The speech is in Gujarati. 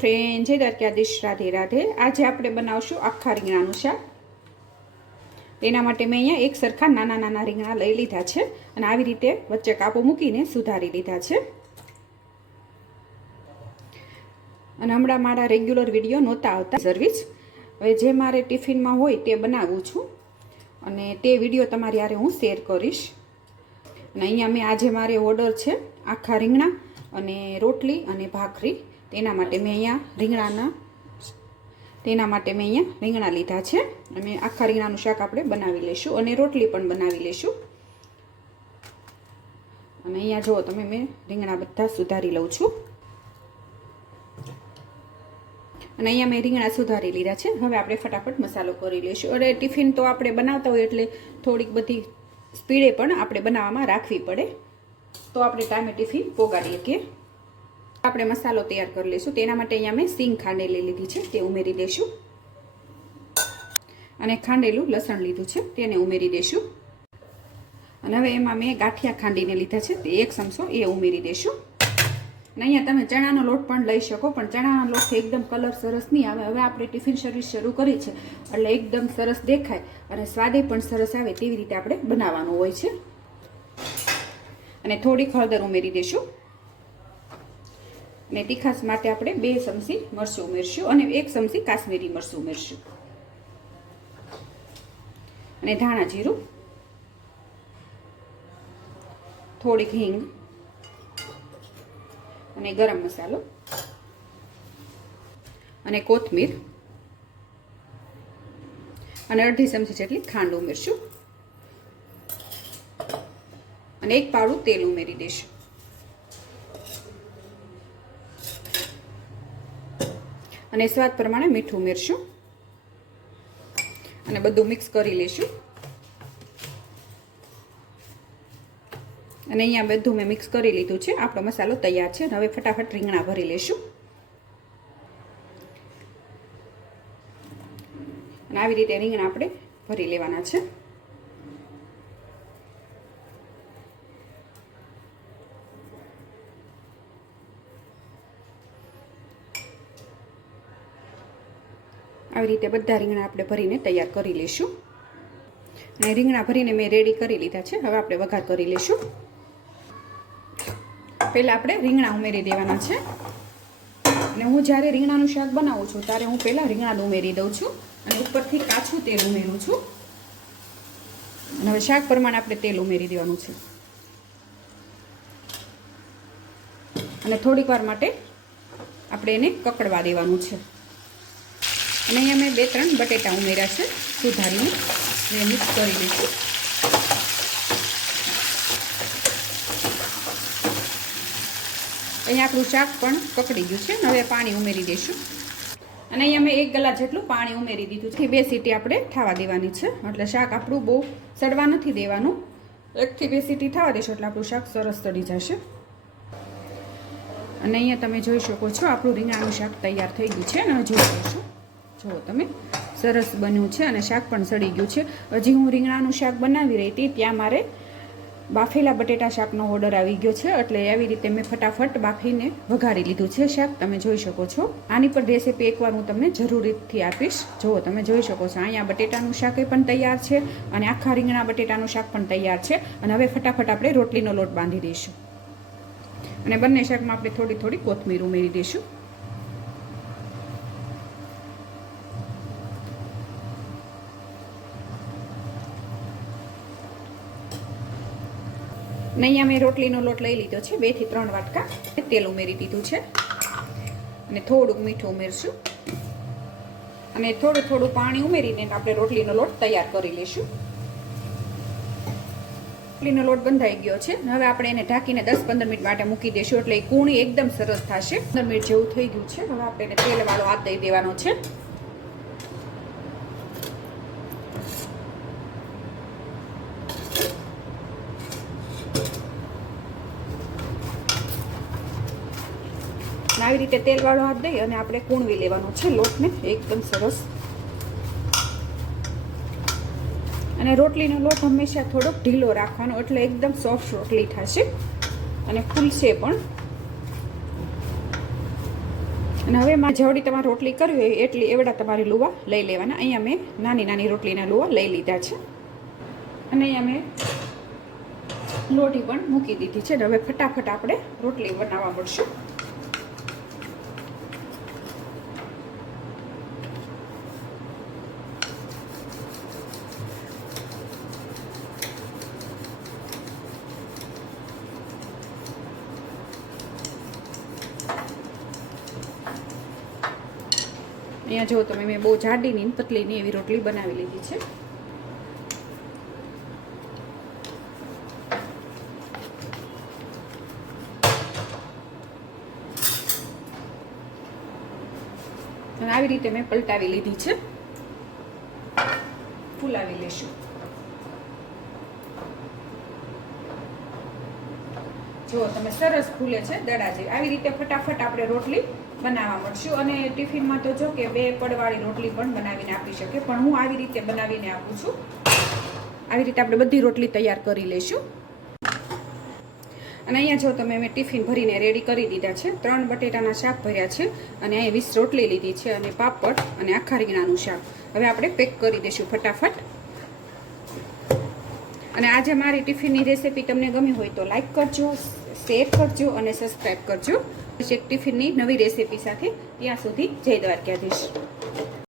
ફ્રેન્ડ, જય દ્વારકાધીશ, રાધે રાધે. આજે આપણે બનાવશું આખા રીંગણાનું શાક. એના માટે મેં અહીંયા એક સરખા નાના નાના રીંગણા લઈ લીધા છે અને આવી રીતે વચ્ચે કાપો મૂકીને સુધારી લીધા છે. અને હમણાં મારા રેગ્યુલર વીડિયો નહોતા આવતા. સર્વિસ હવે જે મારે ટિફિનમાં હોય તે બનાવું છું અને તે વીડિયો તમારી યારે હું શેર કરીશ. અને અહીંયા મેં આજે મારે ઓર્ડર છે આખા રીંગણા અને રોટલી અને ભાખરી. તેના માટે મેં અહીંયા રીંગણાના તેના માટે મેં અહીંયા રીંગણા લીધા છે. અને આખા રીંગણાનું શાક આપણે બનાવી લઈશું અને રોટલી પણ બનાવી લઈશું. અને અહીંયા જુઓ તમે, મેં રીંગણા બધા સુધારી લઉં છું. અને અહીંયા મેં રીંગણા સુધારી લીધા છે. હવે આપણે ફટાફટ મસાલો કરી લઈશું. અને ટિફિન તો આપણે બનાવતા હોય એટલે થોડીક બધી સ્પીડે પણ આપણે બનાવવામાં રાખવી પડે. તો આપણે ટાઈમે ટિફિન પોગાડી શકીએ. આપણે મસાલો તૈયાર કરી લઈશું. તેના માટે અહીંયા મેં સિંગ ખાંડેલી લીધી છે, તે ઉમેરી દઈશું. અને ખાંડેલું લસણ લીધું છે, તેને ઉમેરી દઈશું. અને હવે એમાં મેં ગાંઠિયા ખાંડીને લીધા છે, તે એક ચમચો એ ઉમેરી દઈશું. અને અહીંયા તમે ચણાનો લોટ પણ લઈ શકો, પણ ચણાનો લોટ એકદમ કલર સરસ નહીં આવે. હવે આપણે ટિફિન સર્વિસ શરૂ કરી છે, એટલે એકદમ સરસ દેખાય અને સ્વાદે પણ સરસ આવે તેવી રીતે આપણે બનાવવાનું હોય છે. અને થોડીક હળદર ઉમેરી દઈશું. અને તીખાસ માટે આપણે બે ચમચી મરચું ઉમેરશું અને એક ચમચી કાશ્મીરી મરચું ઉમેરશું. અને ધાણા જીરું, થોડીક હિંગ અને ગરમ મસાલો અને કોથમીર અને અડધી ચમચી જેટલી ખાંડ ઉમેરશું. અને એક પાવડું તેલ ઉમેરી દઈશું. અને સ્વાદ પ્રમાણે મીઠું ઉમેરશું. અને બધું મિક્સ કરી લઈશું. અને અહીંયા બધું મેં મિક્સ કરી લીધું છે. આપણો મસાલો તૈયાર છે. હવે ફટાફટ રીંગણા ભરી લઈશું. અને આવી રીતે રીંગણા આપણે ભરી લેવાના છે. આવી રીતે બધા રીંગણા આપણે ભરીને તૈયાર કરી લઈશું. અને રીંગણા ભરીને મેં રેડી કરી લીધા છે. હવે આપણે વઘાર કરી લઈશું. પહેલાં આપણે રીંગણા ઉમેરી દેવાના છે. અને હું જ્યારે રીંગણાનું શાક બનાવું છું, ત્યારે હું પહેલાં રીંગણા ઉમેરી દઉં છું અને ઉપરથી કાચું તેલ ઉમેરું છું. અને હવે શાક પ્રમાણે આપણે તેલ ઉમેરી દેવાનું છે. અને થોડીક વાર માટે આપણે એને કકડવા દેવાનું છે. અને અહીંયા મેં બે, ત્રણ બટેટા ઉમેર્યા છે, સુધારીને ને મિક્સ કરી લઈશું અહીંયા આપણું શાક પણ પકડી ગયું છે હવે પાણી ઉમેરી દઈશું. અને અહીંયા મેં એક ગલા જેટલું પાણી ઉમેરી દીધું છે. બે સીટી આપણે થવા દેવાની છે, એટલે શાક આપણું બહુ સડવા નથી દેવાનું. એકથી બે સીટી થવા દેશો, એટલે આપણું શાક સરસ સડી જશે. અને અહીંયા તમે જોઈ શકો છો, આપણું રીંગણાનું શાક તૈયાર થઈ ગયું છે, અને જોઈ લેશું જુઓ તમે? સરસ બન્યું છે અને શાક પણ સડી ગયું છે. હજી હું રીંગણાનું શાક બનાવી રહી હતી, ત્યાં મારે બાફેલા બટેટા શાકનો ઓર્ડર આવી ગયો છે, એટલે આવી રીતે મેં ફટાફટ બાફીને વઘારી લીધું છે શાક. તમે જોઈ શકો છો. આની પર રેસીપી એકવાર હું તમને જરૂરીથી આપીશ. જુઓ, તમે જોઈ શકો છો. અહીંયા બટેટાનું શાક પણ તૈયાર છે અને આખા રીંગણા બટેટાનું શાક પણ તૈયાર છે. અને હવે ફટાફટ આપણે રોટલીનો લોટ બાંધી દઈશું. અને બંને શાકમાં આપણે થોડી થોડી કોથમીર ઉમેરી દઈશું. ને અહીંયા મેં રોટલીનો લોટ લઈ લીધો છે બેથી ત્રણ વાટકા. તેલ ઉમેરી દીધું છે. અને થોડુંક મીઠું ઉમેરશું. અને થોડું થોડું પાણી ઉમેરીને આપણે રોટલીનો લોટ તૈયાર કરી લઈશું. રોટલીનો લોટ બંધાઈ ગયો છે. હવે આપણે એને ઢાંકીને દસ પંદર મિનિટ માટે મૂકી દઈશું. એટલે કૂણી એકદમ સરસ થશે. પંદર મિનિટ જેવું થઈ ગયું છે. હવે આપણે તેલવાળો હાથ દઈ દેવાનો છે. આવી રીતે તેલવાળો હાથ દઈ અને આપણે કૂણવી લેવાનો છે લોટને. એકદમ સરસ. અને રોટલીનો લોટ હંમેશા થોડોક ઢીલો રાખવાનો, એટલે એકદમ સોફ્ટ રોટલી થશે. અને ફૂલશે પણ. અને હવે માં જેવડી તમારે રોટલી કરવી હોય એટલી એવડા તમારે લુવા લઈ લેવાના. અહીંયા મેં નાની નાની રોટલીના લુવા લઈ લીધા છે. અને અહીંયા મેં લોટી પણ મૂકી દીધી છે. ને હવે ફટાફટ આપણે રોટલી બનાવવા પડશે અહીંયા જો તમે મેં બહુ જાડીની પતલીની એવી રોટલી બનાવી લીધી છે. આવી રીતે મેં પલટાવી લીધી છે. ફૂલાવી લેશું. જો તમે સરસ ફૂલે છે દડા જેવી આવી રીતે ફટાફટ આપણે રોટલી બનાવવા મળશું. અને ટિફિનમાં તો જો કે બે પડવાળી રોટલી પણ બનાવીને આપી શકે, પણ હું આવી રીતે બનાવીને આપું છું. આવી રીતે આપણે બધી રોટલી તૈયાર કરી લઈશું. અને અહીંયા જો તમે મેં ટિફિન ભરીને રેડી કરી દીધા છે, ત્રણ બટેટાના શાક ભર્યા છે, અને અહીંયા વીસ રોટલી લીધી છે, અને પાપડ અને આખા રીંગણાનું શાક. હવે આપણે પેક કરી દઈશું ફટાફટ. અને આજે મારી ટિફિનની રેસિપી તમને ગમી હોય તો લાઇક કરજો, શેર કરજો અને સબસ્ક્રાઈબ કરજો. એક ટિફિનની નવી રેસિપી સાથે ત્યાં સુધી જય દ્વારકાધીશ.